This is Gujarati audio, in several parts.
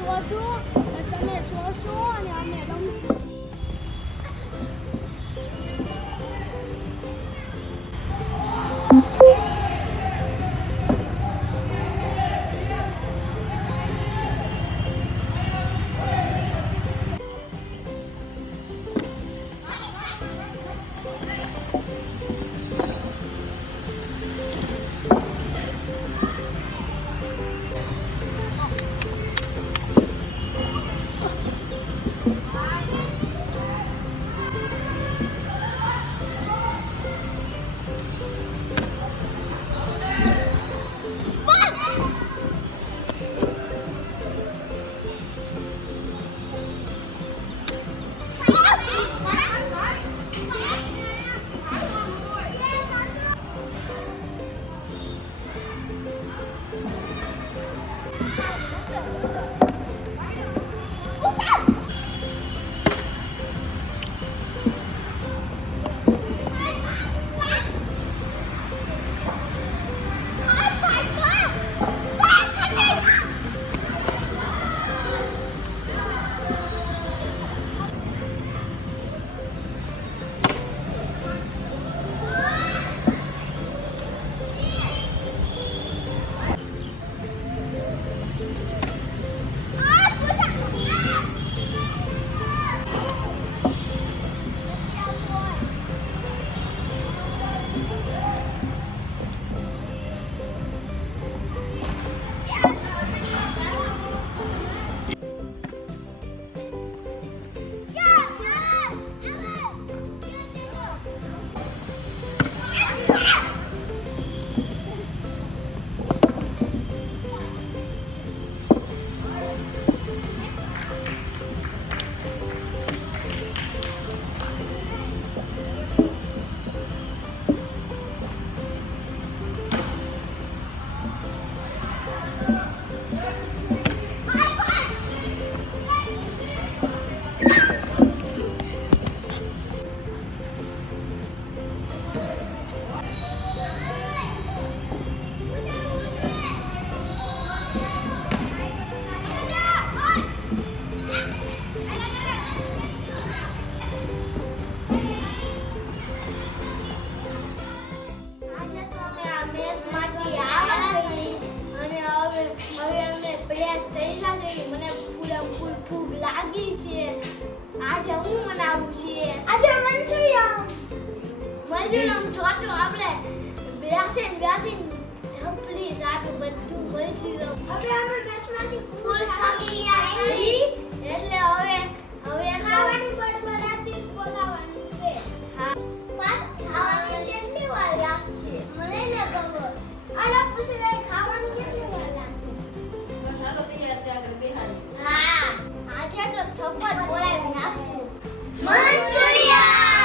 સોશું, તમે સોશો અને અમે રમશું. આજે હું મનાવું છે આજે મંચુરિયન ચોટો આપણે બેસીને ધપલી સાટું બધું મળી હવે આપણે બેસમાંથી ફૂલ ખાલી આવી એટલે હવે ખાવાની બડબડાતી બોલાવવાની છે હા પણ ખાવાની કેટલી વાર લાગશે મને ન ખબર આલા પૂછી લે ખાવાની કેટલી વાર લાગશે બસ આ તો તૈયાર છે આપણે બેહાડી હા આજે તો થપ્પડ બોલાવી નાખશું મંચુરિયન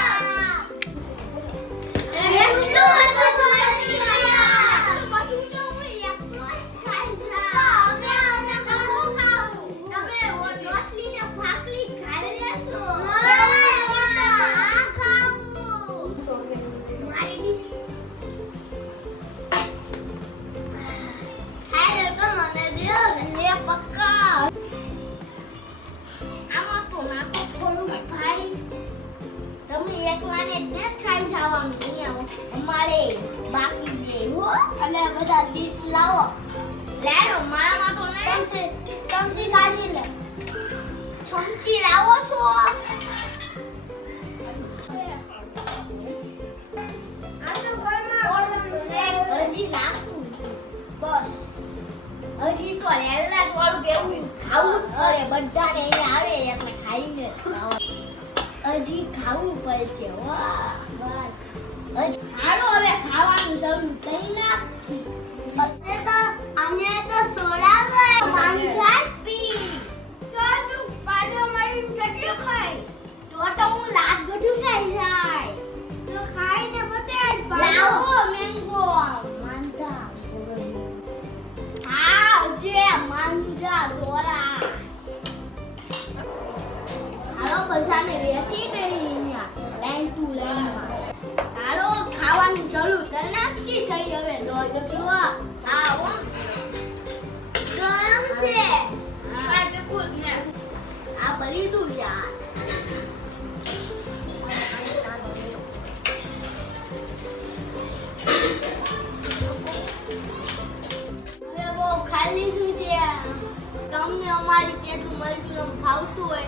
અમારે બાકી છે હો એટલે બધા ડીશ લાવો લેરો મારા માટો ને સમસી કાઢી લે ચમચી લાવો છો આ તો ઘરમાં હજી નાખું બસ હજી તો હેલા છોડ કેવું ખાવું અરે બધાને અહીંયા આવે એટલે ખાઈને હજી ખાવું પડશે વાહ બસ હાલો હવે ખાવાનું શરૂ થઈ નાખી અને તો સોડા ગયો પાંચાટ પી તો તું પાડો મારી કેટલું ખાય તો હું લાખ બધું ખાઈ જાય તો ખાઈને બતાડ લાવો મેંગો માંદા હા જે માંદા સોડા હાલો બધાને વેચી દઈ અહીંયા લાઈન ટુ લાઈનમાં હાલો ખાવાનું શરૂ કરી નાખી છે હવે દોડ જો આવો ગરમ છે કાટ રીડું યાર હવે બહુ ખાઈ લીધું છે તમને અમારી સેટું મરચું ફાવતું હોય